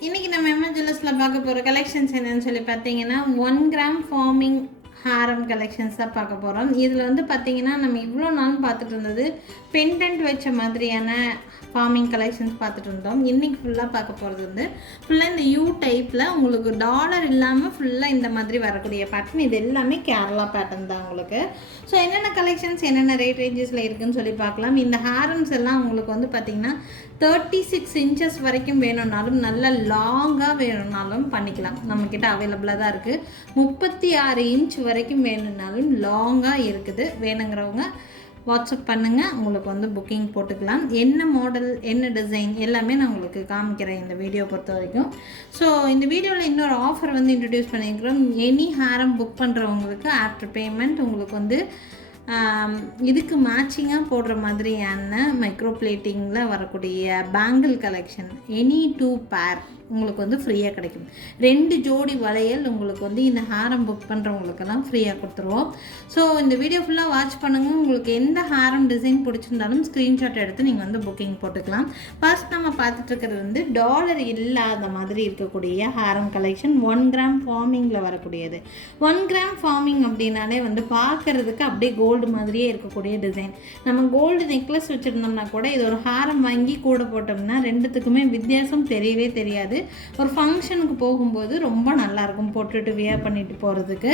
இன்னைக்கு நம்ம எம்எஸ் ஜுவல்லர்ஸில் பார்க்க போகிற கலெக்ஷன்ஸ் என்னன்னு சொல்லி பார்த்தீங்கன்னா ஒன் கிராம் ஃபார்மிங் ஹாரம் கலெக்ஷன்ஸ் தான் பார்க்க போகிறோம் இதில் வந்து பார்த்தீங்கன்னா நம்ம இவ்வளோ நாளும் பார்த்துட்டு இருந்தது பெண்டன்ட் வச்ச மாதிரியான ஃபார்மிங் கலெக்ஷன்ஸ் பார்த்துட்டு இருந்தோம் இன்னைக்கு ஃபுல்லாக பார்க்க போகிறது வந்து ஃபுல்லாக இந்த யூ டைப்பில் உங்களுக்கு டாலர் இல்லாமல் ஃபுல்லாக இந்த மாதிரி வரக்கூடிய பேட்டர்ன் இது எல்லாமே கேரளா பேட்டர்ன் தான் உங்களுக்கு. ஸோ என்னென்ன கலெக்ஷன்ஸ் என்னென்ன ரேட் ரேஞ்சஸில் இருக்குன்னு சொல்லி பார்க்கலாம். இந்த ஹேரன்ஸ் எல்லாம் உங்களுக்கு வந்து பார்த்திங்கன்னா தேர்ட்டி சிக்ஸ் இன்ச்சஸ் வரைக்கும் வேணும்னாலும் நல்ல லாங்காக வேணும்னாலும் பண்ணிக்கலாம். நம்மக்கிட்ட அவைலபிளாக தான் இருக்குது முப்பத்தி ஆறு இன்ச் வரைக்கும் வேணும்னாலும் லாங்காக இருக்குது. வேணுங்கிறவங்க வாட்ஸ்அப் பண்ணுங்கள் உங்களுக்கு வந்து புக்கிங் போட்டுக்கலாம். என்ன மாடல் என்ன டிசைன் எல்லாமே நான் உங்களுக்கு காமிக்கிறேன் இந்த வீடியோ பொறுத்த வரைக்கும். ஸோ இந்த வீடியோவில் இன்னொரு ஆஃபர் வந்து இன்ட்ரடியூஸ் பண்ணியிருக்கிறோம். எனி ஹேரம் புக் பண்ணுறவங்களுக்கு ஆஃப்டர் பேமெண்ட் உங்களுக்கு வந்து இதுக்கு மேட்சிங்காக போடுற மாதிரியான மைக்ரோ பிளேட்டிங்கில் வரக்கூடிய பேங்கிள் கலெக்ஷன் எனி டூ பேர் உங்களுக்கு வந்து ஃப்ரீயாக கிடைக்கும். ரெண்டு ஜோடி வளையல் உங்களுக்கு வந்து இந்த ஹாரம் புக் பண்ணுறவங்களுக்கெல்லாம் ஃப்ரீயாக கொடுத்துருவோம். ஸோ இந்த வீடியோ ஃபுல்லாக வாட்ச் பண்ணுங்கள் உங்களுக்கு எந்த ஹாரம் டிசைன் பிடிச்சிருந்தாலும் ஸ்க்ரீன்ஷாட் எடுத்து நீங்கள் வந்து புக்கிங் போட்டுக்கலாம். ஃபர்ஸ்ட் நம்ம பார்த்துட்ருக்கிறது வந்து டாலர் இல்லாத மாதிரி இருக்கக்கூடிய ஹாரம் கலெக்ஷன் ஒன் கிராம் ஃபார்மிங்கில் வரக்கூடியது. ஒன் கிராம் ஃபார்மிங் அப்படின்னாலே வந்து பார்க்கறதுக்கு அப்படியே கோல்டு மாதிரியே இருக்கக்கூடிய டிசைன் நம்ம கோல்டு நெக்லஸ் வச்சுருந்தோம்னா கூட இது ஒரு ஹாரம் வாங்கி கூட போட்டோம்னா ரெண்டுத்துக்குமே வித்தியாசம் தெரியவே தெரியாது. ஒரு ஃபங்க்ஷனுக்கு போகும்போது ரொம்ப நல்லாயிருக்கும் போட்டுட்டு வியர் பண்ணிட்டு போகிறதுக்கு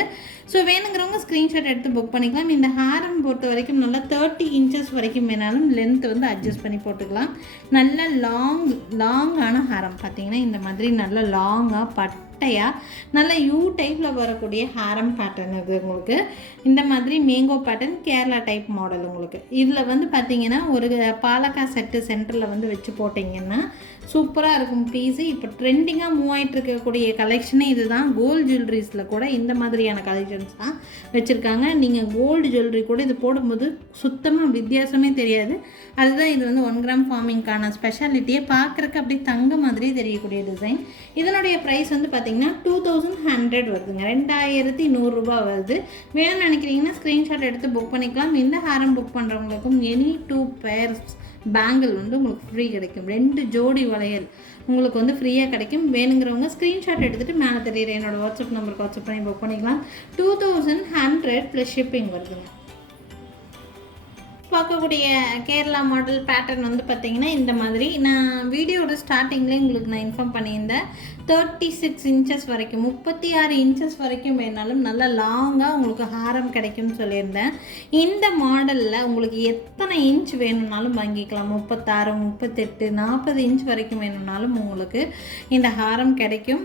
ஸோ வேணுங்கிறவங்க ஸ்க்ரீன்ஷாட் எடுத்து புக் பண்ணிக்கலாம். இந்த ஹேரம் பொறுத்த வரைக்கும் நல்லா தேர்ட்டி இன்ச்சஸ் வரைக்கும் வேணாலும் லென்த் வந்து அட்ஜஸ்ட் பண்ணி போட்டுக்கலாம். நல்ல லாங் லாங்கான ஹேரம் பார்த்தீங்கன்னா இந்த மாதிரி நல்ல லாங்காக பட்டையாக நல்ல யூ டைப்பில் வரக்கூடிய ஹாரம் பேட்டர்ன் இது உங்களுக்கு. இந்த மாதிரி mango pattern Kerala type model உங்களுக்கு. இதில் வந்து பார்த்தீங்கன்னா ஒரு பாலக்கா செட்டு சென்டரில் வந்து வச்சு போட்டிங்கன்னா சூப்பராக இருக்கும் பீஸு இப்போ ட்ரெண்டிங்காக மூவ் ஆகிட்டு இருக்கக்கூடிய கலெக்ஷனே இதுதான். கோல்டு ஜுவல்லரிஸில் கூட இந்த மாதிரியான கலெக்ஷன்ஸ் தான் வச்சுருக்காங்க. நீங்கள் கோல்டு ஜுவல்லரி கூட இது போடும்போது சுத்தமாக வித்தியாசமே தெரியாது. அதுதான் இது வந்து ஒன் கிராம் ஃபார்மிங்க்கான ஸ்பெஷாலிட்டியை பார்க்குறக்கு அப்படியே தங்க மாதிரி தெரியக்கூடிய டிசைன் இதனுடைய ப்ரைஸ் வந்து பார்த்தீங்கன்னா பார்த்தீங்கன்னா டூ தௌசண்ட் ஹண்ட்ரட் வருதுங்க. ரெண்டாயிரத்தி நூறுரூபா வருது. வேணும்னு நினைக்கிறீங்கன்னா ஸ்க்ரீன்ஷாட் எடுத்து புக் பண்ணிக்கலாம். இந்த ஹாரம் புக் பண்ணுறவங்களுக்கும் எனி டூ பேர்ஸ் பேங்கிள் வந்து உங்களுக்கு ஃப்ரீ கிடைக்கும். ரெண்டு ஜோடி வளையல் உங்களுக்கு வந்து ஃப்ரீயாக கிடைக்கும். வேணுங்கிறவங்க ஸ்க்ரீன்ஷாட் எடுத்துகிட்டு மேலே தெரியுற என்னோடய வாட்ஸ்அப் நம்பருக்கு வாட்ஸ்அப் பண்ணி புக் பண்ணிக்கலாம். Two thousand hundred plus shipping வருதுங்க. பார்க்கக்கூடிய கேரளா மாடல் பேட்டர்ன் வந்து பார்த்தீங்கன்னா இந்த மாதிரி. நான் வீடியோட ஸ்டார்டிங்லேயே உங்களுக்கு நான் இன்ஃபார்ம் பண்ணியிருந்தேன். தேர்ட்டி சிக்ஸ் இன்ச்சஸ் வரைக்கும் முப்பத்தி ஆறு இன்ச்சஸ் வரைக்கும் வேணாலும் நல்லா லாங்காக உங்களுக்கு ஹாரம் கிடைக்கும்னு சொல்லியிருந்தேன். இந்த மாடலில் உங்களுக்கு எத்தனை இன்ச் வேணும்னாலும் வாங்கிக்கலாம். முப்பத்தாறு முப்பத்தெட்டு நாற்பது இன்ச் வரைக்கும் வேணும்னாலும் உங்களுக்கு இந்த ஹாரம் கிடைக்கும்.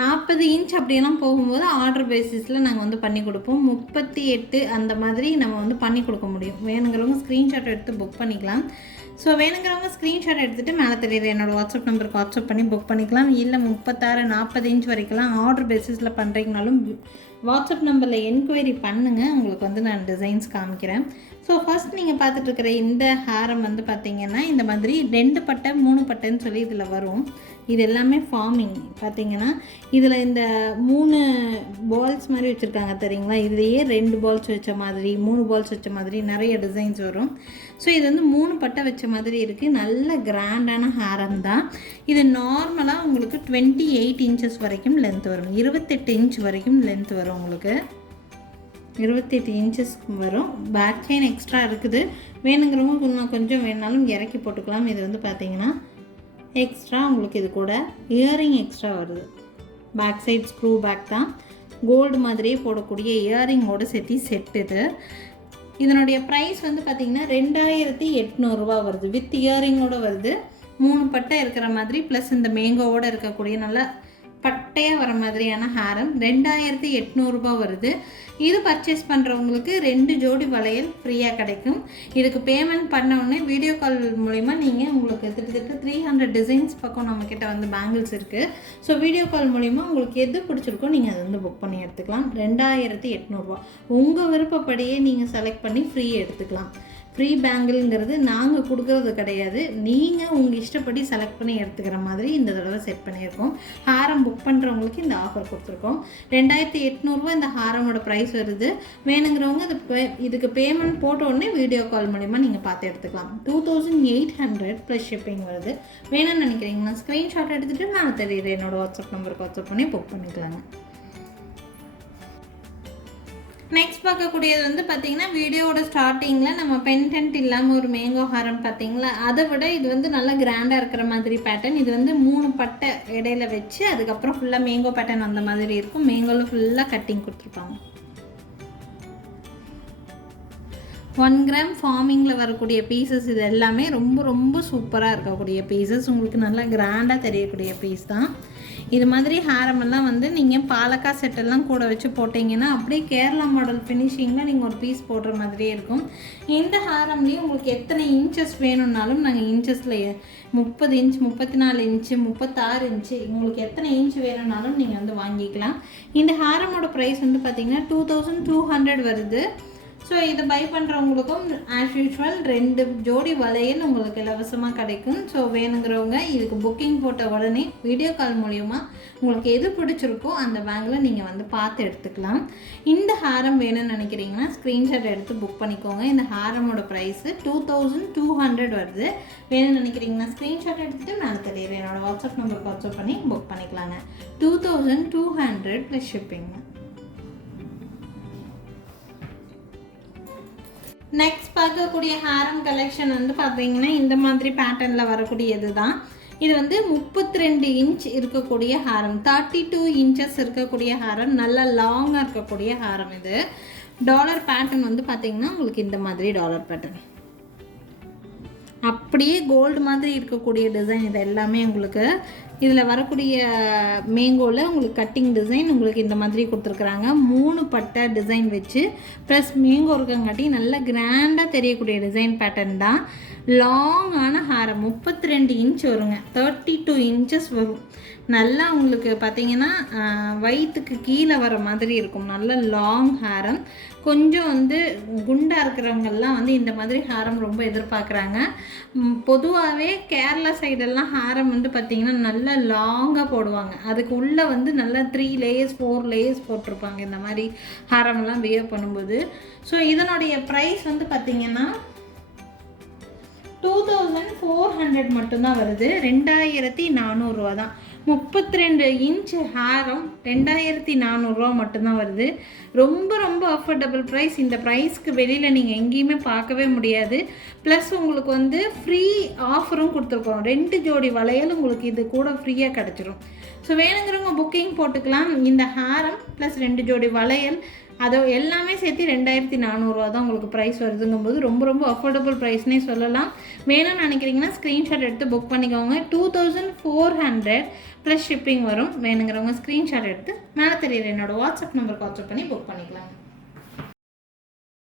நாற்பது இன்ச் அப்படியெல்லாம் போகும்போது ஆர்டர் பேசிஸில் நாங்கள் வந்து பண்ணி கொடுப்போம். முப்பத்தி எட்டு அந்த மாதிரி நம்ம வந்து பண்ணி கொடுக்க முடியும். வேணுங்கிறவங்க ஸ்க்ரீன்ஷாட் எடுத்து புக் பண்ணிக்கலாம். ஸோ வேணுங்கிறவங்க ஸ்க்ரீன்ஷாட் எடுத்துகிட்டு மேலே தெரியுது என்னோடய வாட்ஸ்அப் நம்பருக்கு வாட்ஸ்அப் பண்ணி புக் பண்ணிக்கலாம். இல்லை முப்பத்தாறு நாற்பது இன்ச் வரைக்கும்லாம் ஆர்டர் பேசிஸில் பண்ணுறீங்கனாலும் வாட்ஸ்அப் நம்பரில் என்கொயரி பண்ணுங்கள் உங்களுக்கு வந்து நான் டிசைன்ஸ் காமிக்கிறேன். ஸோ ஃபர்ஸ்ட் நீங்கள் பார்த்துட்டு இருக்கிற இந்த ஹாரம் வந்து பார்த்தீங்கன்னா இந்த மாதிரி ரெண்டு பட்டை மூணு பட்டைன்னு சொல்லி இதில் வரும். இது எல்லாமே ஃபார்மிங் பார்த்தீங்கன்னா இதில் இந்த மூணு பால்ஸ் மாதிரி வச்சுருக்காங்க தெரியுங்களா? இதுலேயே ரெண்டு பால்ஸ் வச்ச மாதிரி மூணு பால்ஸ் வச்ச மாதிரி நிறைய டிசைன்ஸ் வரும். ஸோ இது வந்து மூணு பட்டை வச்ச மாதிரி இருக்குது நல்ல கிராண்டான ஹேரம் தான். இது நார்மலாக உங்களுக்கு டுவெண்ட்டி எயிட் இன்ச்சஸ் வரைக்கும் லென்த் வரும். இருபத்தெட்டு இன்ச் வரைக்கும் லென்த் வரும் உங்களுக்கு. இருபத்தெட்டு இன்ச்சஸ் வரும். பேக் செயின் எக்ஸ்ட்ரா இருக்குது. வேணுங்கிறவங்க இன்னும் கொஞ்சம் வேணாலும் இறக்கி போட்டுக்கலாம். இது வந்து பார்த்தீங்கன்னா எக்ஸ்ட்ரா உங்களுக்கு இது கூட இயரிங் எக்ஸ்ட்ரா வருது. பேக் சைட் ஸ்க்ரூ பேக் தான். கோல்டு மாதிரியே போடக்கூடிய இயரிங்கோட செட்டி செட் இது. இதனுடைய ப்ரைஸ் வந்து பார்த்தீங்கன்னா ரெண்டாயிரத்தி எட்நூறுரூவா வருது. வித் இயரிங்கோட வருது. மூணு பட்டை இருக்கிற மாதிரி ப்ளஸ் இந்த மேங்கோவோடு இருக்கக்கூடிய நல்லா பட்டையாக வர மாதிரியான ஹாரம். ரெண்டாயிரத்தி எட்நூறுபா வருது. இது பர்ச்சேஸ் பண்ணுறவங்களுக்கு ரெண்டு ஜோடி வளையல் ஃப்ரீயாக கிடைக்கும். இதுக்கு பேமெண்ட் பண்ணவுடனே வீடியோ கால் மூலிமா நீங்கள் உங்களுக்கு கிட்டத்தட்ட த்ரீ ஹண்ட்ரட் டிசைன்ஸ் பக்கம் நம்மக்கிட்ட வந்து பேங்கிள்ஸ் இருக்குது ஸோ வீடியோ கால் மூலிமா உங்களுக்கு எது பிடிச்சிருக்கோ நீங்கள் அதை வந்து புக் பண்ணி எடுத்துக்கலாம். ரெண்டாயிரத்தி எட்நூறுபா உங்கள் விருப்பப்படியே நீங்கள் செலக்ட் பண்ணி ஃப்ரீ எடுத்துக்கலாம். ஃப்ரீ பேங்கிள்ங்கிறது நாங்கள் கொடுக்கறது கிடையாது. நீங்கள் உங்கள் இஷ்டப்படி செலக்ட் பண்ணி எடுத்துக்கிற மாதிரி இந்த தடவை செட் பண்ணியிருக்கோம். ஹாரம் புக் பண்ணுறவங்களுக்கு இந்த ஆஃபர் கொடுத்துருக்கோம். ரெண்டாயிரத்தி எட்நூறுரூவா இந்த ஹாரமோட ப்ரைஸ் வருது. வேணுங்கிறவங்க இது பே இதுக்கு பேமெண்ட் போட்ட உடனே வீடியோ கால் மூலிமா நீங்கள் பார்த்து எடுத்துக்கலாம். Two thousand eight hundred plus shipping வருது. வேணும்னு நினைக்கிறீங்கன்னா ஸ்க்ரீன்ஷாட் எடுத்துகிட்டு நான் தெரியுது என்னோடய வாட்ஸ்அப் நம்பருக்கு வாட்ஸ்அப் பண்ணி புக் பண்ணிக்கலாங்க. நெக்ஸ்ட் பார்க்கக்கூடியது வந்து பார்த்தீங்கன்னா வீடியோவோட ஸ்டார்டிங்கில் நம்ம பென்டென்ட் இல்லாமல் ஒரு மேங்கோ ஹாரம் பார்த்தீங்களா? அதை விட இது வந்து நல்லா கிராண்டாக இருக்கிற மாதிரி பேட்டர்ன் இது வந்து மூணு பட்டை இடையில வச்சு அதுக்கப்புறம் ஃபுல்லாக மேங்கோ பேட்டர்ன் வந்த மாதிரி இருக்கும். மேங்கோவில் ஃபுல்லாக கட்டிங் கொடுத்துருப்பாங்க. ஒன் கிராம் ஃபார்மிங்கில் வரக்கூடிய பீசஸ் இது எல்லாமே ரொம்ப ரொம்ப சூப்பராக இருக்கக்கூடிய பீசஸ் உங்களுக்கு நல்லா கிராண்டாக தெரியக்கூடிய பீஸ் தான். இது மாதிரி ஹேரமெல்லாம் வந்து நீங்கள் பாலக்காய் செட்டெல்லாம் கூட வச்சு போட்டிங்கன்னா அப்படியே கேரளா மாடல் ஃபினிஷிங்கில் நீங்கள் ஒரு பீஸ் போடுற மாதிரியே இருக்கும். இந்த ஹாரம்லேயும் உங்களுக்கு எத்தனை இன்ச்சஸ் வேணும்னாலும் நாங்கள் இன்ச்சஸில் முப்பது இன்ச் முப்பத்தி நாலு இன்ச்சு முப்பத்தாறு இன்ச்சு உங்களுக்கு எத்தனை இன்ச் வேணும்னாலும் நீங்கள் வந்து வாங்கிக்கலாம். இந்த ஹாரமோட ப்ரைஸ் வந்து பார்த்திங்கன்னா டூ தௌசண்ட் டூ ஹண்ட்ரட் வருது. ஸோ இதை பை பண்ணுறவங்களுக்கும் ஆஸ் யூஷுவல் ரெண்டு ஜோடி வளையல் உங்களுக்கு இலவசமாக கிடைக்கும். ஸோ வேணுங்கிறவங்க இதுக்கு புக்கிங் போட்ட உடனே வீடியோ கால் மூலிமா உங்களுக்கு எது பிடிச்சிருக்கோ அந்த பேங்கில் நீங்கள் வந்து பார்த்து எடுத்துக்கலாம். இந்த ஹாரம் வேணும்னு நினைக்கிறீங்கன்னா ஸ்க்ரீன்ஷாட் எடுத்து புக் பண்ணிக்கோங்க. இந்த ஹாரமோட price two thousand two hundred வருது. வேணும்னு நினைக்கிறீங்கன்னா ஸ்க்ரீன்ஷாட் எடுத்துகிட்டு நான் தெரியுது என்னோடய வாட்ஸ்அப் நம்பருக்கு வாட்ஸ்அப் பண்ணி புக் பண்ணிக்கலாங்க. Two thousand two hundred plus ஷிப்பிங்க next பார்க்கக்கூடிய ஹாரம் கலெக்ஷன் வந்து பார்த்தீங்கன்னா இந்த மாதிரி பேட்டர்னில் வரக்கூடியது தான் இது வந்து முப்பத்தி ரெண்டு இன்ச் இருக்கக்கூடிய ஹாரம் தேர்ட்டி டூ இன்ச்சஸ் இருக்கக்கூடிய ஹாரம் நல்லா லாங்காக இருக்கக்கூடிய ஹாரம் இது. டாலர் பேட்டர்ன் வந்து பார்த்தீங்கன்னா உங்களுக்கு இந்த மாதிரி டாலர் பேட்டர்ன் அப்படியே கோல்டு மாதிரி இருக்கக்கூடிய டிசைன் இது எல்லாமே உங்களுக்கு இதில் வரக்கூடிய மேங்கோவில் உங்களுக்கு கட்டிங் டிசைன் உங்களுக்கு இந்த மாதிரி கொடுத்துருக்குறாங்க. மூணு பட்டை டிசைன் வச்சு ப்ளஸ் மேங்கோ இருக்கங்காட்டி நல்ல கிராண்டாக தெரியக்கூடிய டிசைன் பேட்டர்ன் தான். லாங்கான ஹாரம் முப்பத்தி ரெண்டு இன்ச் வருங்க. தேர்ட்டி டூ இன்ச்சஸ் வரும். நல்லா உங்களுக்கு பார்த்தீங்கன்னா வயிற்றுக்கு கீழே வர மாதிரி இருக்கும். நல்ல லாங் ஹாரம். கொஞ்சம் வந்து குண்டாக இருக்கிறவங்கெல்லாம் வந்து இந்த மாதிரி ஹாரம் ரொம்ப எதிர்பார்க்குறாங்க. பொதுவாகவே கேரளா சைடெல்லாம் ஹாரம் வந்து பார்த்திங்கன்னா நல்லா லாங்காக போடுவாங்க. அதுக்கு உள்ளே வந்து நல்லா த்ரீ லேயர்ஸ் ஃபோர் லேயர்ஸ் போட்டிருப்பாங்க இந்த மாதிரி ஹாரம்லாம் பிஹேவ் பண்ணும்போது. ஸோ இதனுடைய ப்ரைஸ் வந்து பார்த்திங்கன்னா டூ தௌசண்ட் ஃபோர் ஹண்ட்ரட் மட்டும்தான் வருது. ரெண்டாயிரத்தி நானூறுரூவா தான் முப்பத்தி ரெண்டு இன்ச் ஹேரம் ரெண்டாயிரத்தி நானூறுரூவா மட்டும்தான் வருது. ரொம்ப ரொம்ப அஃபோர்டபுள் ப்ரைஸ் இந்த ப்ரைஸ்க்கு வெளியில் நீங்கள் எங்கேயுமே பார்க்கவே முடியாது. ப்ளஸ் உங்களுக்கு வந்து ஃப்ரீ ஆஃபரும் கொடுத்துருக்கோம். ரெண்டு ஜோடி வளையல் உங்களுக்கு இது கூட ஃப்ரீயாக கிடச்சிரும். ஸோ வேணுங்கிறவங்க புக்கிங் போட்டுக்கலாம். இந்த ஹேரம் ப்ளஸ் ரெண்டு ஜோடி வளையல் அதை எல்லாமே சேர்த்து ரெண்டாயிரத்தி நானூறுரூவா தான் உங்களுக்கு ப்ரைஸ் வருதுங்கும்போது ரொம்ப ரொம்ப அஃபோர்டபுள் ப்ரைஸ்னே சொல்லலாம். வேணும்னு நினைக்கிறீங்கன்னா ஸ்க்ரீன்ஷாட் எடுத்து புக் பண்ணிக்கோங்க. Two thousand four hundred plus shipping வரும். வேணுங்கிறவங்க ஸ்க்ரீன்ஷாட் எடுத்து மேலே தெரியுற என்னோடய வாட்ஸ்அப் நம்பருக்கு வாட்ஸ்அப் பண்ணி புக் பண்ணிக்கலாம்.